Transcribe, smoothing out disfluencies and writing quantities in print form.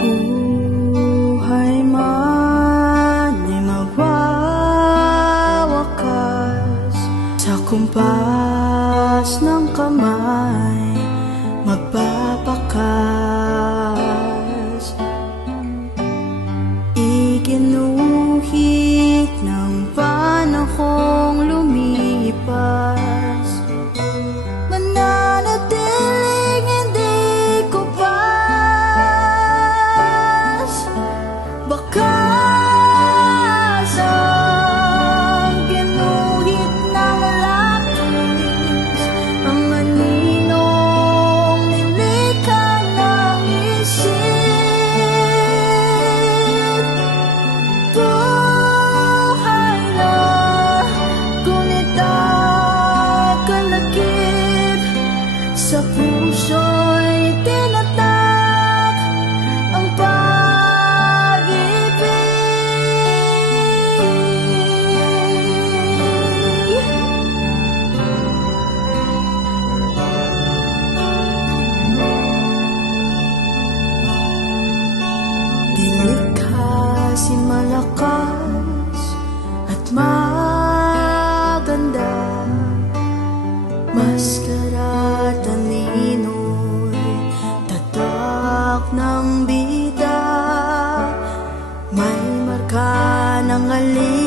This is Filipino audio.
Buhay man ay magwawakas, sa kumpas ng kamay magpapakas. Iginuhit ng panahong lumipas, mananatiling hindi ko pas. Bakas ang ginuhit ng lapis, ang aninong nilikha ng isip. Buhay na, ngunit ay kalakip, sa puso'y tinatak ang dilikha si malakas at maganda, maskara at anino'y tatak ng bida, may marka ng alin